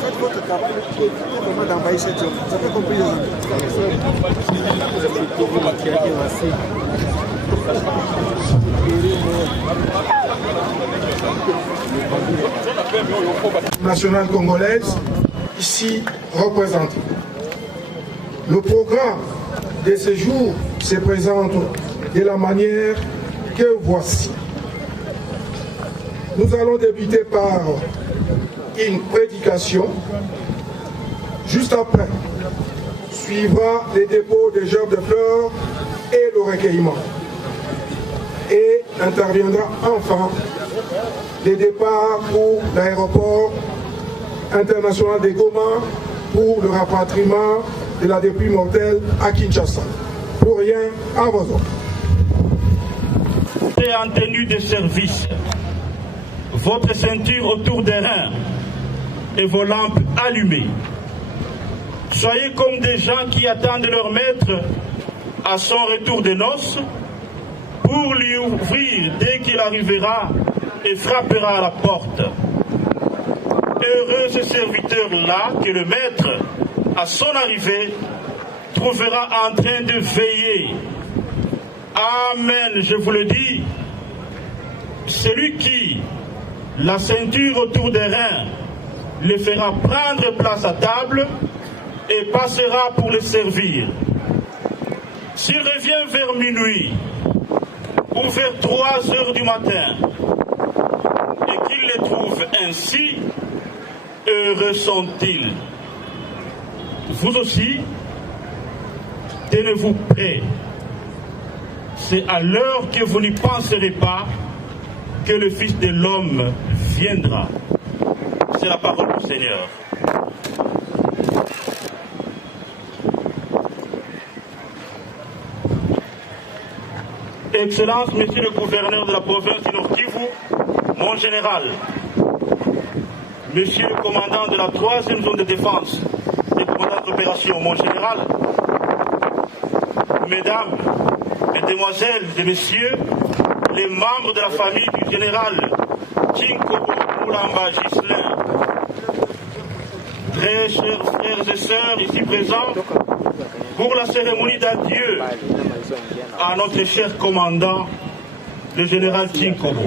Faites votre travail, évitez vraiment d'envahir cette zone. Vous avez compris les amis? Nationale congolaise, ici représentée. Le programme de ce jour se présente de la manière que voici. Nous allons débuter par une prédication. Juste après, suivra les dépôts des gerbes de fleurs et le recueillement. Et interviendra enfin le départ pour l'aéroport international de Goma pour le rapatriement de la dépouille mortelle à Kinshasa. Pour rien, à vos ordres. En tenue de service, votre ceinture autour des reins et vos lampes allumées. Soyez comme des gens qui attendent leur maître à son retour de noces pour lui ouvrir dès qu'il arrivera et frappera à la porte. Heureux ce serviteur-là que le maître, à son arrivée, trouvera en train de veiller. Amen, je vous le dis, celui qui, la ceinture autour des reins, le fera prendre place à table et passera pour le servir. S'il revient vers minuit ou vers 3 heures du matin et qu'il les trouve ainsi, heureux sont-ils. Vous aussi, tenez-vous prêts. C'est à l'heure que vous n'y penserez pas que le Fils de l'homme viendra. C'est la parole du Seigneur. Excellence, Monsieur le gouverneur de la province du Nord Kivu, mon général, Monsieur le commandant de la 3e zone de défense, et commandant d'opération, mon général, Mesdames, Mesdemoiselles et Messieurs, les membres de la famille du général Tchinkobo Moulamba Ghislain, très chers frères et sœurs ici présents, pour la cérémonie d'adieu à notre cher commandant, le général Tchinkobo.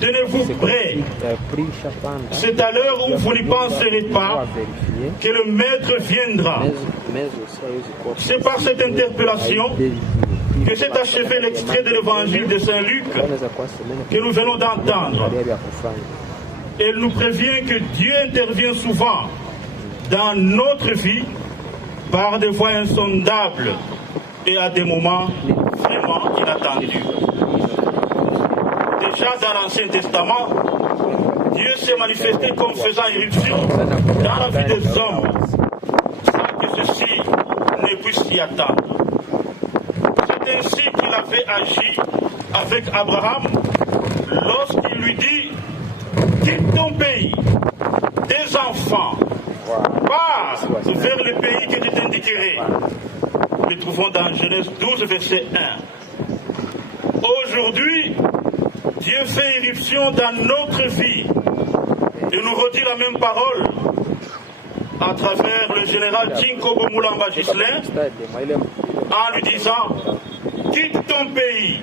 Tenez-vous prêts. C'est à l'heure où vous n'y penserez pas que le maître viendra. C'est par cette interpellation que s'est achevé l'extrait de l'évangile de Saint Luc que nous venons d'entendre. Elle nous prévient que Dieu intervient souvent dans notre vie par des voies insondables et à des moments vraiment inattendus. Déjà dans l'Ancien Testament, Dieu s'est manifesté comme faisant irruption dans la vie des hommes, sans que ceci ne puisse s'y attendre. C'est ainsi qu'il avait agi avec Abraham lorsqu'il lui dit « Quitte ton pays, tes enfants, pars vers le pays que je t'indiquerai. » Nous le trouvons dans Genèse 12, verset 1. Aujourd'hui, Dieu fait irruption dans notre vie et nous redit la même parole à travers le général Tchinkobo Moulamba Ghislain en lui disant « Quitte ton pays,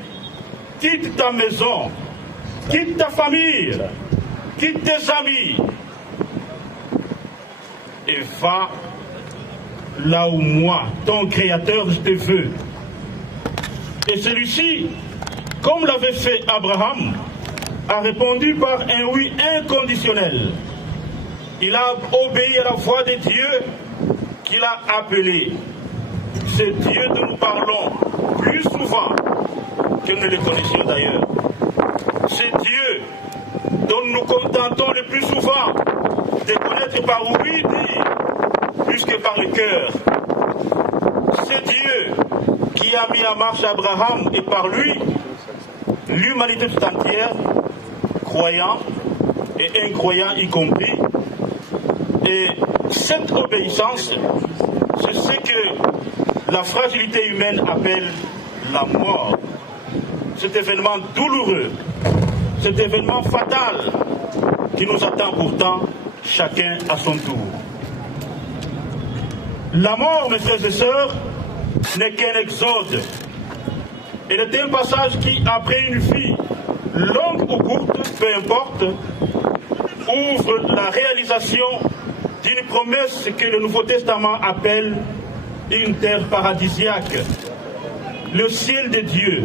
quitte ta maison, quitte ta famille, quitte tes amis et va là où moi, ton Créateur, je te veux. » Et celui-ci, comme l'avait fait Abraham, a répondu par un oui inconditionnel. Il a obéi à la voix de Dieu qu'il a appelé. C'est Dieu dont nous parlons plus souvent que nous le connaissions d'ailleurs. C'est Dieu dont nous nous contentons le plus souvent de connaître par oui dire, plus que par le cœur. C'est Dieu qui a mis en marche Abraham et par lui, l'humanité tout entière, croyants et incroyants y compris. Et cette obéissance, c'est ce que la fragilité humaine appelle la mort. Cet événement douloureux cet événement fatal qui nous attend pourtant chacun à son tour. La mort, mes frères et sœurs, n'est qu'un exode. Elle est un passage qui, après une vie longue ou courte, peu importe, ouvre la réalisation d'une promesse que le Nouveau Testament appelle une terre paradisiaque, le ciel de Dieu,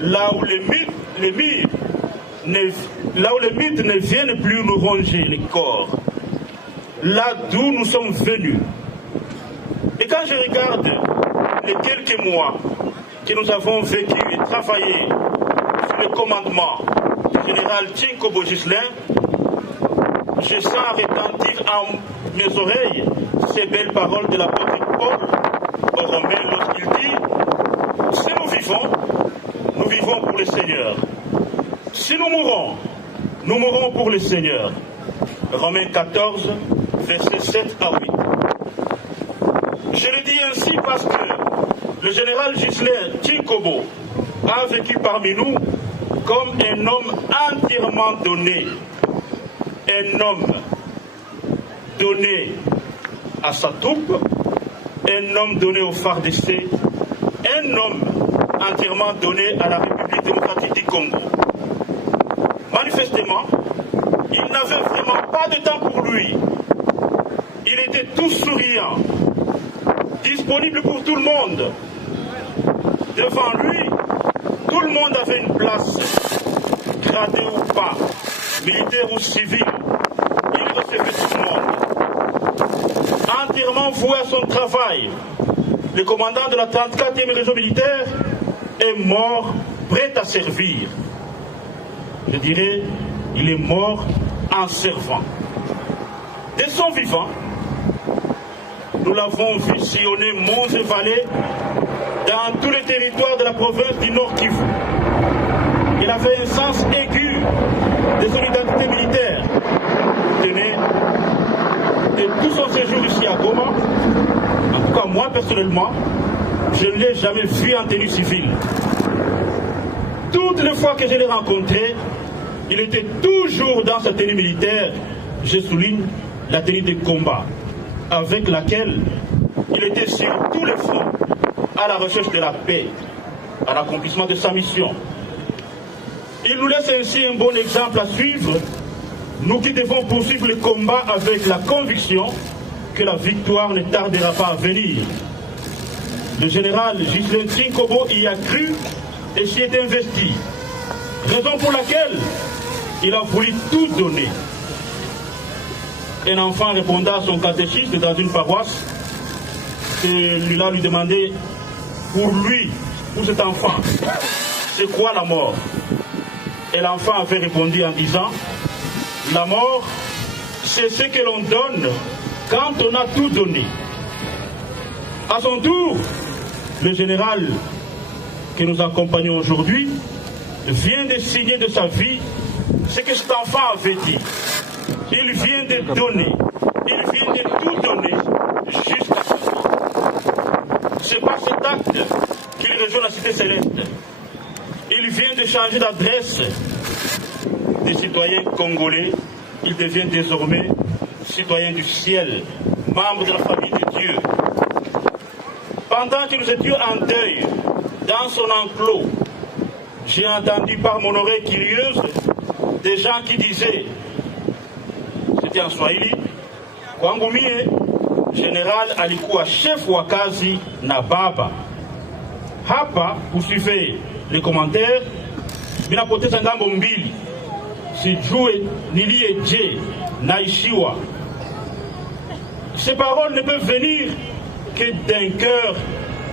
là où les mythes ne viennent plus nous ronger les corps, là d'où nous sommes venus. Et quand je regarde les quelques mois que nous avons vécu et travaillé sous le commandement du général Tchinkobo Ghislain, je sens retentir en mes oreilles ces belles paroles de l'apôtre Paul aux Romains lorsqu'il dit « Si nous vivons pour le Seigneur. Si nous mourrons pour le Seigneur. » Romains 14, versets 7 à 8. Je le dis ainsi parce que le général Ghislain Tchinkobo a vécu parmi nous comme un homme entièrement donné. Un homme donné à sa troupe, un homme donné au FARDC, un homme entièrement donné à la République démocratique du Congo. Manifestement, il n'avait vraiment pas de temps pour lui. Il était tout souriant, disponible pour tout le monde. Devant lui, tout le monde avait une place, gradé ou pas, militaire ou civil. Il recevait tout le monde. Entièrement voué à son travail, le commandant de la 34e région militaire est mort, prêt à servir. Je dirais, il est mort en servant. De son vivant, nous l'avons vu sillonner monts et vallées dans tous les territoires de la province du Nord Kivu. Il avait un sens aigu de son identité militaire. Tenez, de tout son séjour ici à Goma, en tout cas moi personnellement, je ne l'ai jamais vu en tenue civile. Toutes les fois que je l'ai rencontré, il était toujours dans sa tenue militaire, je souligne la tenue de combat, avec laquelle il était sur tous les fronts, à la recherche de la paix, à l'accomplissement de sa mission. Il nous laisse ainsi un bon exemple à suivre, nous qui devons poursuivre le combat avec la conviction que la victoire ne tardera pas à venir. Le général Ghislain Tchinkobo y a cru et s'y est investi, raison pour laquelle il a voulu tout donner. Un enfant répondant à son catéchisme dans une paroisse, lui demandait pour lui, pour cet enfant, c'est quoi la mort? Et l'enfant avait répondu en disant, la mort, c'est ce que l'on donne quand on a tout donné. À son tour, le général que nous accompagnons aujourd'hui vient de signer de sa vie ce que cet enfant avait dit. Il vient de donner, il vient de tout donner jusqu'à ce moment. C'est par cet acte qu'il rejoint la cité céleste. Il vient de changer d'adresse des citoyens congolais. Il devient désormais citoyen du ciel, membre de la famille de Dieu. Pendant que nous étions en deuil dans son enclos, j'ai entendu par mon oreille curieuse des gens qui disaient, c'était en Swahili, Kwangumie, général alikuwa chef wa kazi na baba. Hapa, vous suivez les commentaires, minapoteza ngambo mbili, sijue nilie je naishiwa. Ces paroles ne peuvent venir que d'un cœur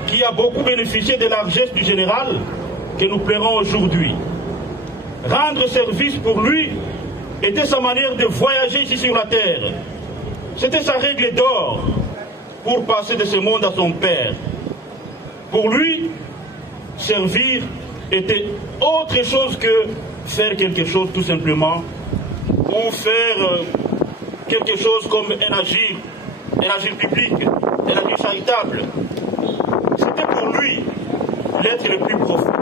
qui a beaucoup bénéficié de la largesse du général que nous pleurons aujourd'hui. Rendre service pour lui était sa manière de voyager ici sur la terre. C'était sa règle d'or pour passer de ce monde à son père. Pour lui, servir était autre chose que faire quelque chose tout simplement, ou faire quelque chose comme un agir public, un agir charitable. C'était pour lui l'être le plus profond.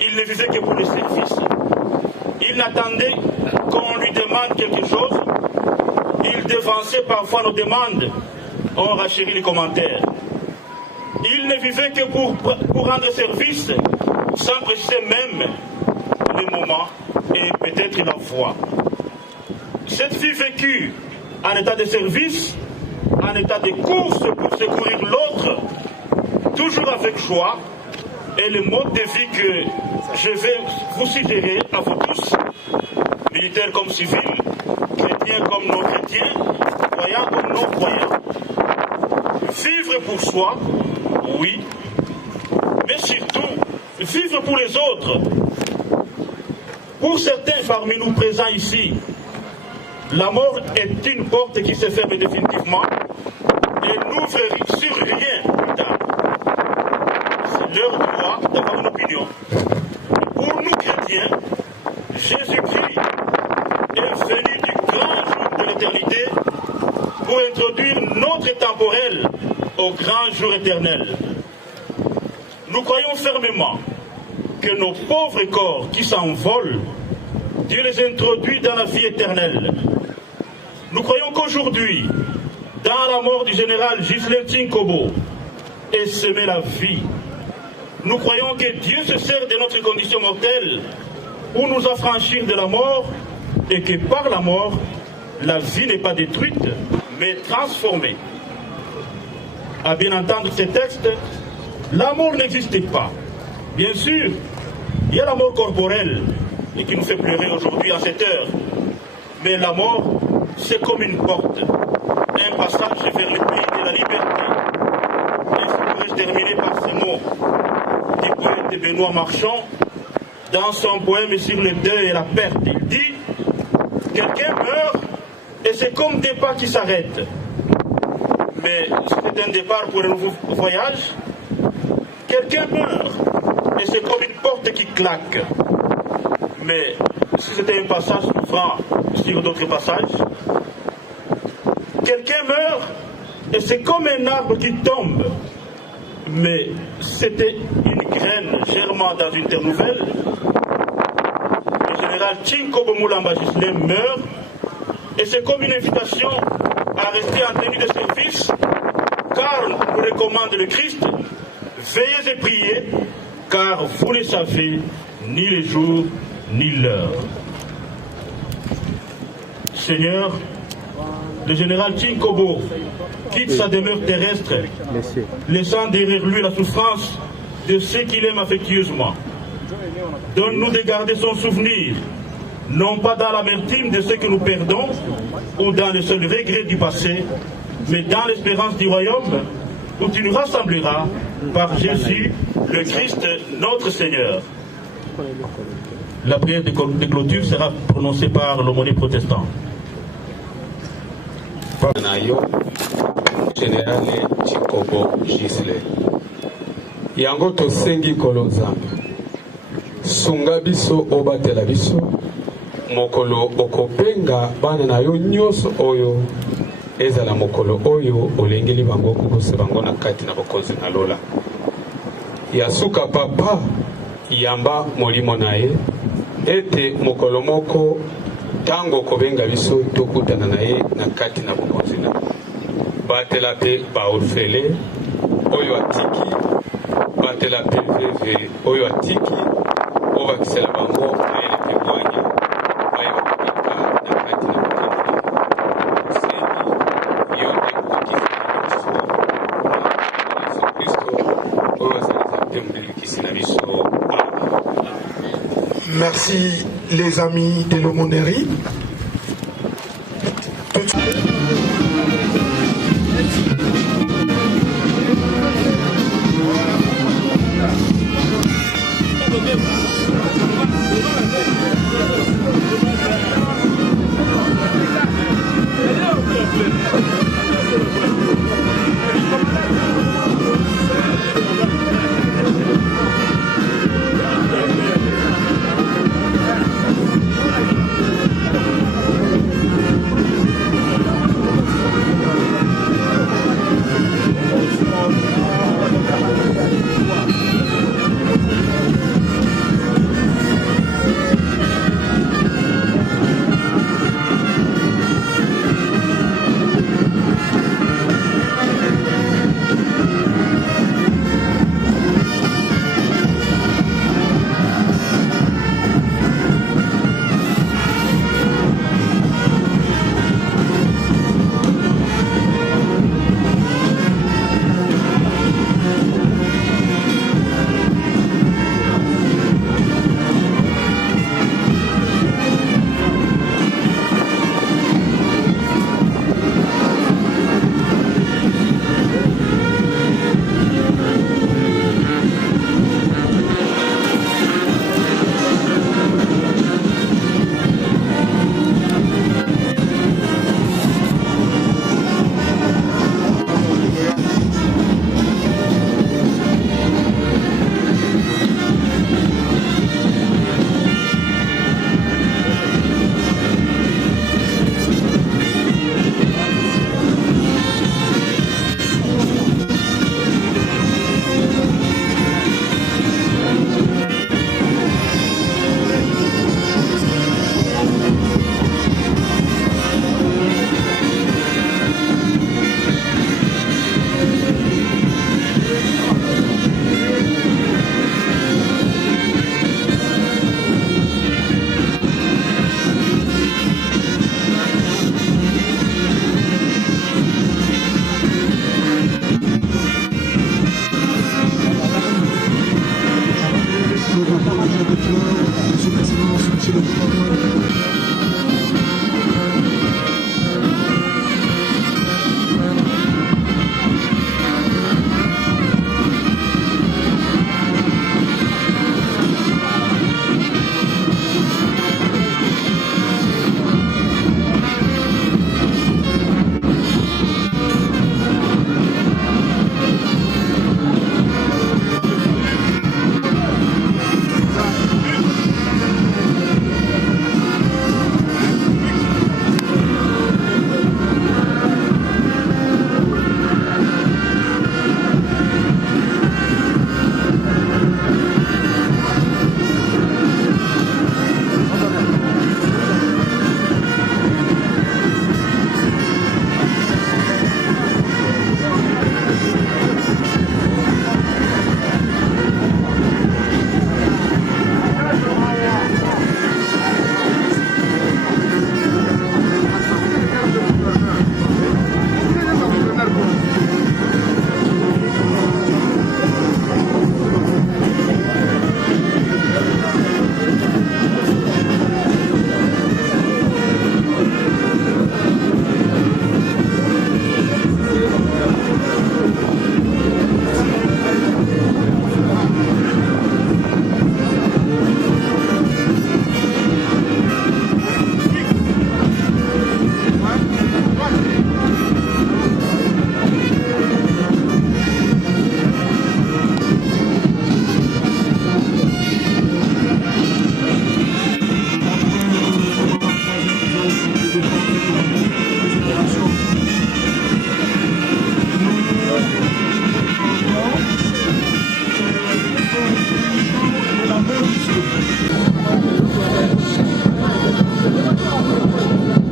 Il ne vivait que pour le service. Il n'attendait qu'on lui demande quelque chose. Il devançait parfois nos demandes. On rachérit les commentaires. Il ne vivait que pour rendre service, sans préciser même le moment et peut-être la voie. Cette vie vécue en état de service, en état de course pour secourir l'autre, toujours avec joie, est le mode de vie que je vais vous suggérer à vous tous, militaires comme civils, chrétiens comme non-chrétiens, croyants comme non-croyants. Vivre pour soi, oui, mais surtout vivre pour les autres. Pour certains parmi nous présents ici, la mort est une porte qui se ferme définitivement et n'ouvre sur rien plus tard. C'est leur droit d'avoir une opinion. Pour nous chrétiens, Jésus-Christ est venu du grand jour de l'éternité pour introduire notre temporel au grand jour éternel. Nous croyons fermement que nos pauvres corps qui s'envolent, Dieu les introduit dans la vie éternelle. Nous croyons qu'aujourd'hui, dans la mort du général Ghislain Tchinkobo, est semée la vie. Nous croyons que Dieu se sert de notre condition mortelle pour nous affranchir de la mort et que par la mort, la vie n'est pas détruite, mais transformée. À bien entendre ces textes, la mort n'existe pas. Bien sûr, il y a la mort corporelle et qui nous fait pleurer aujourd'hui en cette heure. Mais la mort, c'est comme une porte, un passage vers le pays de la liberté. Ainsi pourrais-je terminer par ces mots du poète Benoît Marchand dans son poème sur le deuil et la perte. Il dit « Quelqu'un meurt et c'est comme des pas qui s'arrêtent. Mais c'est un départ pour un nouveau voyage. Quelqu'un meurt et c'est comme une porte qui claque. Mais si c'était un passage ouvrant sur d'autres passages, quelqu'un meurt et c'est comme un arbre qui tombe. Mais c'était une graine germant dans une terre nouvelle. Le général Tchinkobo Moulamba Ghislain meurt et c'est comme une invitation à rester en tenue de service, car nous recommande le Christ, veillez et priez, car vous ne savez ni le jour ni l'heure. Seigneur, le général Tchinkobo quitte sa demeure terrestre, laissant derrière lui la souffrance de ceux qu'il aime affectueusement. Donne-nous de garder son souvenir, non pas dans l'amertume de ceux que nous perdons, ou dans le seul regret du passé, mais dans l'espérance du royaume, où tu nous rassembleras par Jésus, le Christ, notre Seigneur. La prière de clôture sera prononcée par l'aumônier protestant. Général Tchinkobo Ghislain yango tosengi kolo nzambe sunga biso obatela biso mokolo okobenga bana na yo nyonso oyo ezala mokolo oyo olengeli bango kokose bango na kati na bokonzi na lola yasuka papa yamba molimo na ye ete mokolo moko tango kobenga biso tokutana na ye na kati na bokonzi na batela pe baorfele oyo atiki batela pe veve oyo atiki obakisela bango mayele témoigne baye bakobika na kati na bokonzi osengi yo nde okokisi na biso na yesu kristo oyo azalisa mpe mobelikisi na biso. Merci les amis de l'aumônerie.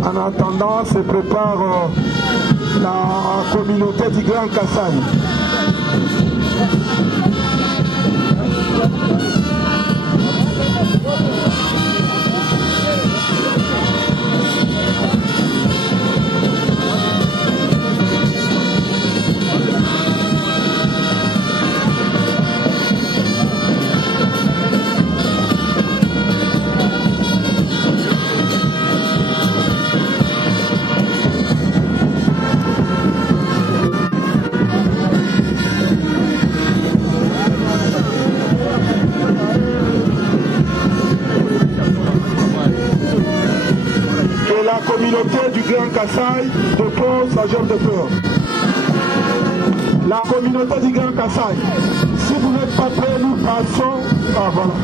En attendant, se prépare la communauté du Grand Kassai. La communauté du Grand Kassai dépose sa gerbe de fleurs. La communauté du Grand Kassai, si vous n'êtes pas prêts, nous passons. Ah voilà.